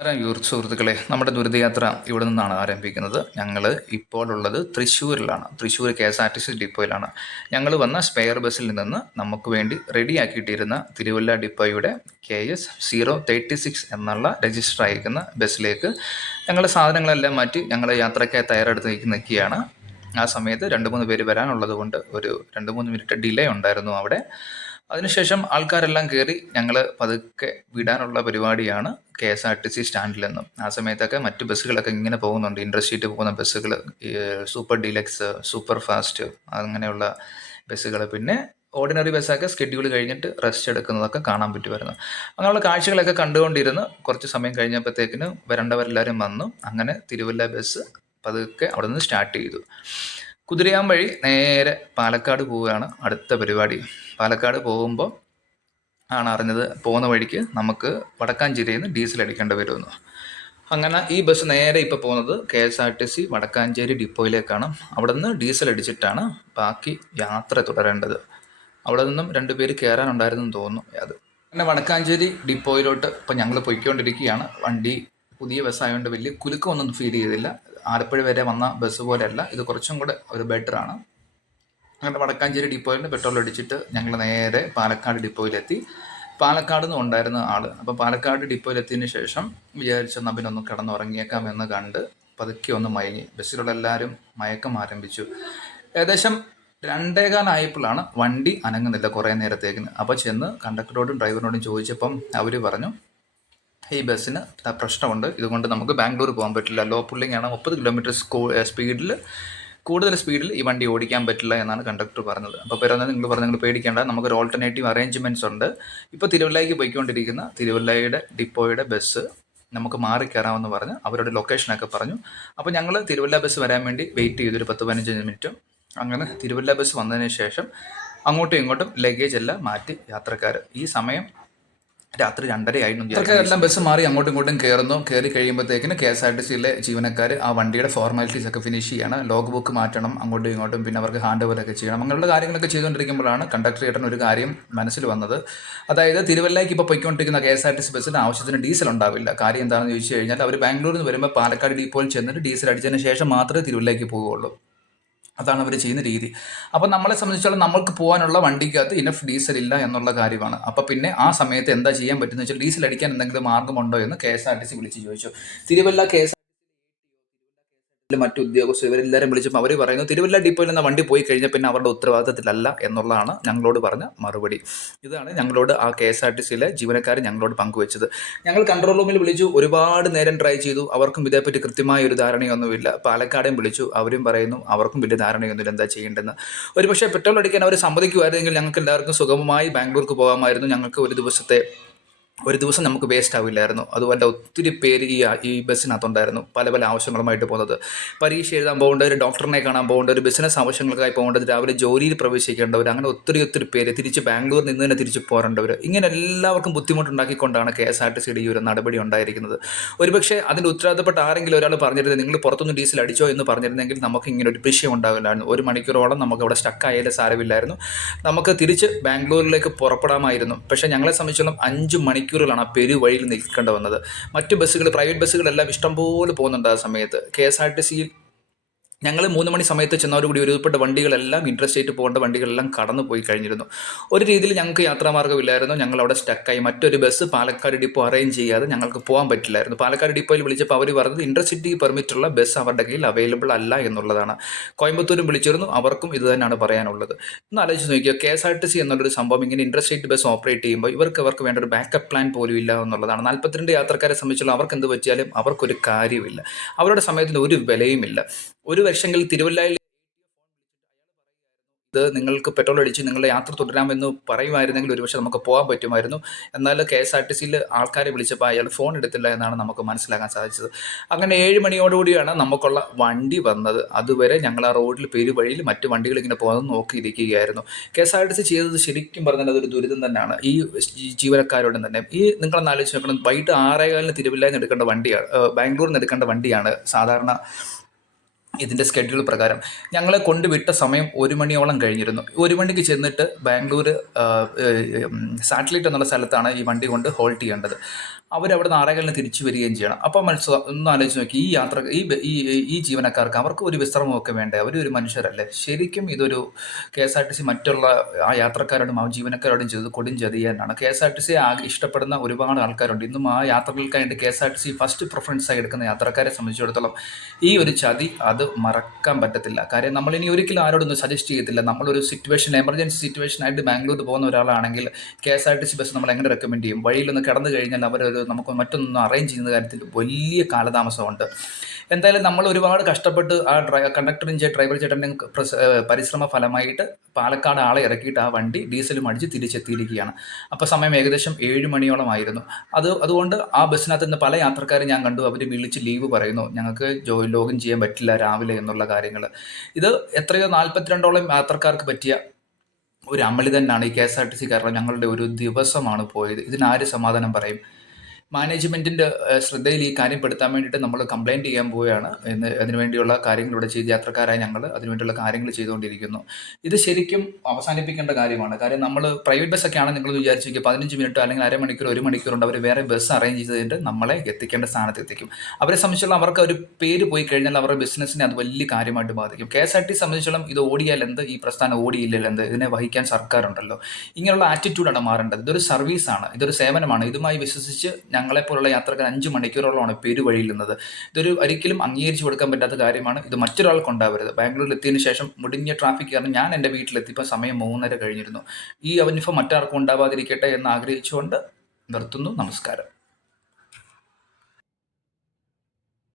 Your സുഹൃത്തുക്കളെ. നമ്മുടെ ദുരിതയാത്ര ഇവിടെ നിന്നാണ് ആരംഭിക്കുന്നത്. ഞങ്ങൾ ഇപ്പോൾ ഉള്ളത് തൃശ്ശൂരിലാണ്. Thrissur K S R T C ഡിപ്പോയിലാണ്. ഞങ്ങൾ വന്ന സ്പെയർ ബസ്സിൽ നിന്ന് നമുക്ക് വേണ്ടി റെഡിയാക്കിയിട്ടിരുന്ന Thiruvalla ഡിപ്പോയുടെ K S zero thirty six എന്നുള്ള രജിസ്റ്റർ ആയിരിക്കുന്ന ബസ്സിലേക്ക് ഞങ്ങളുടെ സാധനങ്ങളെല്ലാം മാറ്റി ഞങ്ങൾ യാത്രയ്ക്കായി തയ്യാറെടുത്ത് നിൽക്കുകയാണ് ആ സമയത്ത് രണ്ട് മൂന്ന് പേര് വരാനുള്ളത് കൊണ്ട് ഒരു രണ്ട് മൂന്ന് മിനിറ്റ് ഡിലേ ഉണ്ടായിരുന്നു അവിടെ. അതിനുശേഷം ആൾക്കാരെല്ലാം കയറി ഞങ്ങൾ പതുക്കെ വിടാനുള്ള പരിപാടിയാണ് K S R T C സ്റ്റാൻഡിൽ നിന്നും ആ സമയത്തൊക്കെ മറ്റ് ബസ്സുകളൊക്കെ ഇങ്ങനെ പോകുന്നുണ്ട്. ഇൻട്രസ്റ്റീറ്റ് പോകുന്ന ബസ്സുകൾ സൂപ്പർ ഡീലക്സ് സൂപ്പർ ഫാസ്റ്റ് അങ്ങനെയുള്ള ബസ്സുകൾ പിന്നെ ഓർഡിനറി ബസ്സൊക്കെ സ്കെഡ്യൂൾ കഴിഞ്ഞിട്ട് റെസ്റ്റ് എടുക്കുന്നതൊക്കെ കാണാൻ പറ്റുമായിരുന്നു. അങ്ങനെയുള്ള കാഴ്ചകളൊക്കെ കണ്ടുകൊണ്ടിരുന്ന്. കുറച്ച് സമയം കഴിഞ്ഞപ്പോഴത്തേക്കിന് വരേണ്ടവരെല്ലാവരും വന്നു. അങ്ങനെ തിരുവല്ല ബസ് പതുക്കെ അവിടെ നിന്ന് സ്റ്റാർട്ട് ചെയ്തു. കുതിരയാൻ വഴി നേരെ പാലക്കാട് പോവുകയാണ് അടുത്ത പരിപാടി. പാലക്കാട് പോകുമ്പോൾ ആണ് അറിഞ്ഞത് പോകുന്ന വഴിക്ക് നമുക്ക് വടക്കാഞ്ചേരിയിൽ നിന്ന് ഡീസൽ അടിക്കേണ്ടി വരുമെന്ന്. അങ്ങനെ ഈ ബസ് നേരെ ഇപ്പോൾ പോകുന്നത് K S R T C Vadakkanchery ഡിപ്പോയിലേക്കാണ്. അവിടെ നിന്ന് ഡീസൽ അടിച്ചിട്ടാണ് ബാക്കി യാത്ര തുടരേണ്ടത്. അവിടെ നിന്നും രണ്ട് പേര് കയറാനുണ്ടായിരുന്നെന്ന് തോന്നുന്നു. അത്. പിന്നെ വടക്കാഞ്ചേരി ഡിപ്പോയിലോട്ട് ഇപ്പോൾ ഞങ്ങൾ പൊയ്ക്കൊണ്ടിരിക്കുകയാണ്. വണ്ടി പുതിയ ബസ്സായതുകൊണ്ട് വലിയ കുലുക്കമൊന്നും ഫീൽ ചെയ്തില്ല. ആലപ്പുഴ വരെ വന്ന ബസ് പോലെയല്ല. ഇത് കുറച്ചും കൂടെ ഒരു ആണ്. അങ്ങനെ വടക്കാഞ്ചേരി ഡിപ്പോയിൽ നിന്ന് പെട്രോൾ അടിച്ചിട്ട് ഞങ്ങൾ നേരെ പാലക്കാട് ഡിപ്പോയിലെത്തി പാലക്കാട് നിന്ന് ഉണ്ടായിരുന്ന ആൾ അപ്പോൾ പാലക്കാട് ഡിപ്പോയിലെത്തിയതിന് ശേഷം വിചാരിച്ച പിന്നെ ഒന്ന് കിടന്നുറങ്ങിയേക്കാം എന്ന് കണ്ട് പതുക്കെ ഒന്ന് മയങ്ങി. ബസ്സിലുള്ള എല്ലാവരും മയക്കം ആരംഭിച്ചു. ഏകദേശം രണ്ടേകാലായപ്പോഴാണ് വണ്ടി അനങ്ങുന്നില്ല കുറേ നേരത്തേക്കിന്. അപ്പോൾ ചെന്ന് കണ്ടക്ടറോടും ഡ്രൈവറിനോടും ചോദിച്ചപ്പം അവർ പറഞ്ഞു ഈ ബസ്സിന് പ്രശ്നമുണ്ട്. ഇതുകൊണ്ട് നമുക്ക് ബാംഗ്ലൂർ പോകാൻ പറ്റില്ല. ലോ പുള്ളിംഗ് ആണ് മുപ്പത് കിലോമീറ്റർ സ്പീഡിൽ കൂടുതൽ സ്പീഡിൽ ഈ വണ്ടി ഓടിക്കാൻ പറ്റില്ല എന്നാണ് കണ്ടക്ടർ പറഞ്ഞത്. അപ്പോൾ പറയുന്നത് നിങ്ങൾ പറഞ്ഞു നിങ്ങൾ പേടിക്കേണ്ട. നമുക്കൊരു ഓൾട്ടർനേറ്റീവ് അറേഞ്ച്മെന്റ്സ് ഉണ്ട്. ഇപ്പോൾ തിരുവല്ലയ്ക്ക് പോയിക്കൊണ്ടിരിക്കുന്ന തിരുവല്ലയുടെ ഡിപ്പോയുടെ ബസ് നമുക്ക് മാറി കയറാമെന്ന് പറഞ്ഞ് അവരുടെ ലൊക്കേഷനൊക്കെ പറഞ്ഞു. അപ്പോൾ ഞങ്ങൾ തിരുവല്ല ബസ് വരാൻ വേണ്ടി വെയിറ്റ് ചെയ്തൊരു പത്ത് പതിനഞ്ച് മിനിറ്റും. അങ്ങനെ തിരുവല്ല ബസ് വന്നതിന് ശേഷം അങ്ങോട്ടും ഇങ്ങോട്ടും ലഗേജ് എല്ലാം മാറ്റി യാത്രക്കാർ ഈ സമയം രാത്രി രണ്ടരയായിരുന്നു എല്ലാം ബസ് മാറി അങ്ങോട്ടും ഇങ്ങോട്ടും കയറുന്നു കയറി കഴിയുമ്പോഴത്തേക്കിന് കെ എസ് ആർ ടി സിയിലെ ജീവനക്കാർ ആ വണ്ടിയുടെ ഫോർമാലിറ്റീസ് ഒക്കെ ഫിനിഷ് ചെയ്യണം. ലോഗ് ബുക്ക് മാറ്റണം അങ്ങോട്ടും ഇങ്ങോട്ടും പിന്നെ അവർക്ക് ഹാൻഡ് ഓവർ ഒക്കെ ചെയ്യണം. അങ്ങനെയുള്ള കാര്യങ്ങളൊക്കെ ചെയ്തുകൊണ്ടിരിക്കുമ്പോഴാണ് കണ്ടക്ടർ ചേട്ടൻ ഒരു കാര്യം മനസ്സിൽ വന്നത്. അതായത് തിരുവല്ലയ്ക്ക് ഇപ്പോൾ പൊയ്ക്കൊണ്ടിരിക്കുന്ന K S R T C ബസ്സിന് ആവശ്യത്തിന് ഡീസൽ ഉണ്ടാവില്ല. കാര്യം എന്താണെന്ന് ചോദിച്ചു കഴിഞ്ഞാൽ അവർ ബാംഗ്ലൂരിൽ നിന്ന് വരുമ്പോൾ പാലക്കാട് ഡിപ്പോയിൽ ചെന്നിട്ട് ഡീസൽ അടിച്ചതിന് ശേഷം മാത്രമേ തിരുവല്ലയ്ക്ക് പോവുകയുള്ളൂ. അതാണ് അവർ ചെയ്യുന്ന രീതി. അപ്പോൾ നമ്മളെ സംബന്ധിച്ചോളം നമ്മൾക്ക് പോകാനുള്ള വണ്ടിക്കകത്ത് ഇനഫ് ഡീസൽ ഇല്ല എന്നുള്ള കാര്യമാണ്. അപ്പോൾ പിന്നെ ആ സമയത്ത് എന്താ ചെയ്യാൻ പറ്റുന്നത് വെച്ചാൽ ഡീസൽ അടിക്കാൻ എന്തെങ്കിലും മാർഗമുണ്ടോ എന്ന് K S R T C വിളിച്ച് ചോദിച്ചു. തിരുവല്ല കെ എസ് മറ്റു ഉദ്യോഗസ്ഥർ ഇവരെല്ലാവരും വിളിച്ചപ്പോൾ അവർ പറയുന്നു തിരുവല്ല ഡിപ്പോയിൽ നിന്ന് വണ്ടി പോയി കഴിഞ്ഞാൽ പിന്നെ അവരുടെ ഉത്തരവാദിത്തത്തിലല്ല എന്നുള്ളതാണ് ഞങ്ങളോട് പറഞ്ഞ മറുപടി. ഇതാണ് ഞങ്ങളോട് ആ കെ എസ് ആർ ടി സിയിലെ ജീവനക്കാർ ഞങ്ങളോട് പങ്കുവച്ചത്. ഞങ്ങൾ കൺട്രോൾ റൂമിൽ വിളിച്ചു ഒരുപാട് നേരം ട്രൈ ചെയ്തു. അവർക്കും ഇതേപ്പറ്റി കൃത്യമായ ഒരു ധാരണയൊന്നുമില്ല. പാലക്കാടേയും വിളിച്ചു അവരും പറയുന്നു അവർക്കും വലിയ ധാരണയൊന്നുമില്ല എന്താ ചെയ്യേണ്ടതെന്ന് ഒരുപക്ഷെ പെട്രോൾ അടിക്കാൻ അവർ സമ്മതിക്കുമായിരുന്നെങ്കിൽ ഞങ്ങൾക്ക് എല്ലാവർക്കും സുഗമമായി ബാംഗ്ലൂർക്ക് പോകാമായിരുന്നു. ഞങ്ങൾക്ക് ഒരു ദിവസത്തെ ഒരു ദിവസം നമുക്ക് വേസ്റ്റ് ആവില്ലായിരുന്നു. അതുപോലെ ഒത്തിരി പേര് ഈ ഈ ബസ്സിനകത്തുണ്ടായിരുന്നു. പല പല ആവശ്യങ്ങളുമായിട്ട് പോകുന്നത്. പരീക്ഷ എഴുതാൻ പോകേണ്ട ഒരു ഡോക്ടറിനെ കാണാൻ പോകേണ്ട ഒരു ബിസിനസ് ആവശ്യങ്ങൾക്കായി പോകേണ്ടത് രാവിലെ ജോലിയിൽ പ്രവേശിക്കേണ്ടവർ അങ്ങനെ ഒത്തിരി ഒത്തിരി പേര് തിരിച്ച് ബാംഗ്ലൂർ നിന്ന് തന്നെ തിരിച്ച് പോരേണ്ടവർ ഇങ്ങനെ എല്ലാവർക്കും ബുദ്ധിമുട്ടുണ്ടാക്കിക്കൊണ്ടാണ് കെ എസ് ആർ ടി സിയുടെ ഈ ഒരു നടപടി ഉണ്ടായിരിക്കുന്നത്. ഒരുപക്ഷെ അതിന്റെ ഉത്തരവാദിത്തപ്പെട്ട ആരെങ്കിലും ഒരാൾ പറഞ്ഞിരുന്നത് നിങ്ങൾ പുറത്തുനിന്ന് ഡീസൽ അടിച്ചോ എന്ന് പറഞ്ഞിരുന്നെങ്കിൽ നമുക്ക് ഇങ്ങനെ ഒരു വിഷയം ഉണ്ടാവില്ലായിരുന്നു. ഒരു മണിക്കൂറോളം നമുക്ക് അവിടെ സ്റ്റക്കായാലും സാരമില്ലായിരുന്നു. നമുക്ക് തിരിച്ച് ബാംഗ്ലൂരിലേക്ക് പുറപ്പെടാമായിരുന്നു. പക്ഷേ ഞങ്ങളെ സംബന്ധിച്ചിടത്തോളം അഞ്ച് മണിക്കൂർ മണിക്കൂറുകളാണ് ആ പെരുവഴിയിൽ നിൽക്കേണ്ടി വന്നത്. മറ്റു ബസ്സുകൾ പ്രൈവറ്റ് ബസ്സുകളെല്ലാം ഇഷ്ടംപോലെ പോകുന്നുണ്ട് ആ സമയത്ത്. കെ എസ് ആർ ടി സിയിൽ ഞങ്ങൾ മൂന്ന് മണി സമയത്ത് ചെന്നവരോടുകൂടി ഒരുപ്പെട്ട വണ്ടികളെല്ലാം ഇൻട്രസ്റ്റേറ്റ് പോകേണ്ട വണ്ടികളെല്ലാം കടന്നു പോയി കഴിഞ്ഞിരുന്നു. ഒരു രീതിയിൽ ഞങ്ങൾക്ക് യാത്രാമാർഗമില്ലായിരുന്നു. ഞങ്ങൾ അവിടെ സ്റ്റക്കായി മറ്റൊരു ബസ് പാലക്കാട് ഡിപ്പോ അറേഞ്ച് ചെയ്യാതെ ഞങ്ങൾക്ക് പോകാൻ പറ്റില്ലായിരുന്നു. പാലക്കാട് ഡിപ്പോയിൽ വിളിച്ചപ്പോൾ അവർ പറഞ്ഞത് ഇൻട്രസിറ്റി പെർമിറ്റുള്ള ബസ് അവരുടെ കയ്യിൽ അവൈലബിൾ അല്ല എന്നുള്ളതാണ്. കോയമ്പത്തൂരും വിളിച്ചിരുന്നു. അവർക്കും ഇത് തന്നെയാണ് പറയാനുള്ളത്. ഒന്ന് ആലോചിച്ച് നോക്കിയോ? K S R T C എന്നുള്ളൊരു സംഭവം ഇങ്ങനെ ഇൻട്രസ്റ്റേറ്റ് ബസ് ഓപ്പറേറ്റ് ചെയ്യുമ്പോൾ ഇവർക്ക് അവർക്ക് വേണ്ട ഒരു ബാക്കപ്പ് പ്ലാൻ പോലും ഇല്ല എന്നുള്ളതാണ്. നാൽപ്പത്തിരണ്ട് യാത്രക്കാരെ സംബന്ധിച്ചുള്ള അവർക്ക് എന്ത് വെച്ചാലും അവർക്കൊരു കാര്യമില്ല അവരുടെ സമയത്തിന് ഒരു വിലയുമില്ല. ഒരു വർഷങ്ങളിൽ തിരുവല്ലയിൽ ഇത് നിങ്ങൾക്ക് പെട്രോൾ അടിച്ച് നിങ്ങളുടെ യാത്ര തുടരാമെന്ന് പറയുമായിരുന്നെങ്കിൽ ഒരുപക്ഷെ നമുക്ക് പോകാൻ പറ്റുമായിരുന്നു. എന്നാൽ കെ എസ് ആർ ടി സിയിൽ ആൾക്കാരെ വിളിച്ചപ്പോൾ അയാൾ ഫോൺ എടുത്തില്ല എന്നാണ് നമുക്ക് മനസ്സിലാക്കാൻ സാധിച്ചത്. അങ്ങനെ ഏഴ് മണിയോടുകൂടിയാണ് നമുക്കുള്ള വണ്ടി വന്നത്. അതുവരെ ഞങ്ങൾ ആ റോഡിൽ പെരുവഴിയിൽ മറ്റു വണ്ടികൾ ഇങ്ങനെ പോകുന്നത് നോക്കിയിരിക്കുകയായിരുന്നു. K S R T C ചെയ്തത് ശരിക്കും പറഞ്ഞാൽ അതൊരു ദുരിതം തന്നെയാണ്. ഈ ജീവനക്കാരോടും തന്നെ. ഈ നിങ്ങളൊന്ന് ആലോചിച്ച് നോക്കണം. വൈകിട്ട് ആറേകാലിന് തിരുവല്ലയിൽ നിന്ന് എടുക്കേണ്ട വണ്ടിയാണ് ബാംഗ്ലൂരിൽ നിന്ന് എടുക്കേണ്ട വണ്ടിയാണ് സാധാരണ ഇതിന്റെ സ്കെഡ്യൂൾ പ്രകാരം. ഞങ്ങളെ കൊണ്ടുവിട്ട സമയം ഒരു മണിയോളം കഴിഞ്ഞിരുന്നു. ഒരു മണിക്ക് ചെന്നിട്ട് ബാംഗ്ലൂർ സാറ്റലൈറ്റ് എന്നുള്ള സ്ഥലത്താണ് ഈ വണ്ടി കൊണ്ട് ഹോൾട്ട് ചെയ്യേണ്ടത്. അവരവിടെ നിന്ന് ആറേകാലിന് തിരിച്ചു വരികയും ചെയ്യണം. അപ്പോൾ മനസ്സിലാ ഒന്ന് ആലോചിച്ച് നോക്കി ഈ യാത്ര ഈ ഈ ജീവനക്കാർക്ക് അവർക്ക് ഒരു വിശ്രമമൊക്കെ വേണ്ടേ? അവർ ഒരു മനുഷ്യരല്ലേ? ശരിക്കും ഇതൊരു K S R T C മറ്റുള്ള ആ യാത്രക്കാരോടും ആ ജീവനക്കാരോടും ചെയ്ത് കൊടും ചതിയാനാണ് K S R T C ഇഷ്ടപ്പെടുന്ന ഒരുപാട് ആൾക്കാരുണ്ട്. ഇന്നും ആ യാത്രകൾക്കായിട്ട് K S R T C first preference ആയി എടുക്കുന്ന യാത്രക്കാരെ സംബന്ധിച്ചിടത്തോളം ഈ ഒരു ചതി അത് മറക്കാൻ പറ്റത്തില്ല. കാര്യം നമ്മൾ ഇനി ഒരിക്കലും ആരോടൊന്നും സജസ്റ്റ് ചെയ്യത്തില്ല. നമ്മളൊരു സിറ്റുവേഷൻ എമർജൻസി സിറ്റുവേഷൻ ആയിട്ട് ബാംഗ്ലൂർ പോകുന്ന ഒരാളാണെങ്കിൽ K S R T C bus നമ്മൾ എങ്ങനെ റെക്കമെൻഡ് ചെയ്യും? വഴിയിൽ വഴിയിലൊന്ന് കിടന്നു കഴിഞ്ഞാൽ അവരൊരു നമുക്ക് മറ്റൊന്നും അറേഞ്ച് ചെയ്യുന്ന കാര്യത്തിൽ വലിയ കാലതാമസമുണ്ട്. എന്തായാലും നമ്മൾ ഒരുപാട് കഷ്ടപ്പെട്ട് ആ ഡ്രൈ കണ്ടക്ടറും ഡ്രൈവർ ചേട്ടന്റെ പരിശ്രമ ഫലമായിട്ട് പാലക്കാട് ആളെ ഇറക്കിയിട്ട് ആ വണ്ടി ഡീസലും അടിച്ച് തിരിച്ചെത്തിയിരിക്കുകയാണ്. അപ്പോൾ സമയം ഏകദേശം ഏഴ് മണിയോളമായിരുന്നു. അത് അതുകൊണ്ട് ആ ബസ്സിനകത്ത് നിന്ന് പല യാത്രക്കാരും ഞാൻ കണ്ടു. അവർ വിളിച്ച് ലീവ് പറയുന്നു. ഞങ്ങൾക്ക് ജോ ലോഗിൻ ചെയ്യാൻ പറ്റില്ല രാവിലെ എന്നുള്ള കാര്യങ്ങൾ. ഇത് എത്രയോ നാൽപ്പത്തിരണ്ടോളം യാത്രക്കാർക്ക് പറ്റിയ ഒരു അമളി തന്നെയാണ് ഈ K S R T C കാരണം ഞങ്ങളുടെ ഒരു ദിവസമാണ് പോയത്. ഇതിനാര് സമാധാനം പറയും? മാനേജ്മെന്റിന്റെ ശ്രദ്ധയിൽ ഈ കാര്യം പെടുത്താൻ വേണ്ടിയിട്ട് നമ്മൾ കംപ്ലയിന്റ് ചെയ്യാൻ പോവുകയാണ്. എന്ന് അതിനുവേണ്ടിയുള്ള കാര്യങ്ങൾ ഇവിടെ ചെയ്ത് യാത്രക്കാരായ ഞങ്ങൾ അതിനുവേണ്ടിയുള്ള കാര്യങ്ങൾ ചെയ്തുകൊണ്ടിരിക്കുന്നു. ഇത് ശരിക്കും അവസാനിപ്പിക്കേണ്ട കാര്യമാണ്. കാര്യം നമ്മൾ പ്രൈവറ്റ് ബസ്സൊക്കെ ആണ് നിങ്ങൾ വിചാരിച്ചിരിക്കും പതിനഞ്ച് മിനിറ്റ് അല്ലെങ്കിൽ അരമണിക്കൂർ ഒരു മണിക്കൂറുണ്ട് അവർ വേറെ ബസ് അറേഞ്ച് ചെയ്തിട്ട് നമ്മളെ എത്തിക്കേണ്ട സ്ഥാനത്ത് എത്തിക്കും. അവരെ സംബന്ധിച്ചുള്ള അവർക്ക് ഒരു പേര് പോയി കഴിഞ്ഞാൽ അവരുടെ ബിസിനസ്സിനെ അത് വലിയ കാര്യമായിട്ട് ബാധിക്കും. കെ എസ് ആർ ടി സംബന്ധിച്ചോളം ഇത് ഓടിയാൽ എന്ത്? ഈ പ്രസ്ഥാനം ഓടിയില്ല എന്ത്? ഇതിനെ വഹിക്കാൻ സർക്കാരുണ്ടല്ലോ. ഇങ്ങനെയുള്ള ആറ്റിറ്റ്യൂഡാണ് മാറേണ്ടത്. ഇതൊരു സർവീസാണ് ഇതൊരു സേവനമാണ്. ഇതുമായി വിശ്വസിച്ച് ഞങ്ങളെപ്പോലുള്ള യാത്രക്കാർ അഞ്ച് മണിക്കൂറോളമാണ് പേര് വഴിയിലുന്നത് ഇതൊരു ഒരിക്കലും അംഗീകരിച്ചു കൊടുക്കാൻ പറ്റാത്ത കാര്യമാണ്. ഇത് മറ്റൊരാൾക്ക് ഉണ്ടാവരുത് ബാംഗ്ലൂരിൽ എത്തിയതിന് ശേഷം മുടിഞ്ഞ ട്രാഫിക് കാരണം ഞാൻ എന്റെ വീട്ടിലെത്തിയപ്പോൾ സമയം മൂന്നര കഴിഞ്ഞിരുന്നു. ഈ അവനിഫം മറ്റാർക്കും ഉണ്ടാവാതിരിക്കട്ടെ എന്ന് ആഗ്രഹിച്ചുകൊണ്ട് നിർത്തുന്നു. നമസ്കാരം.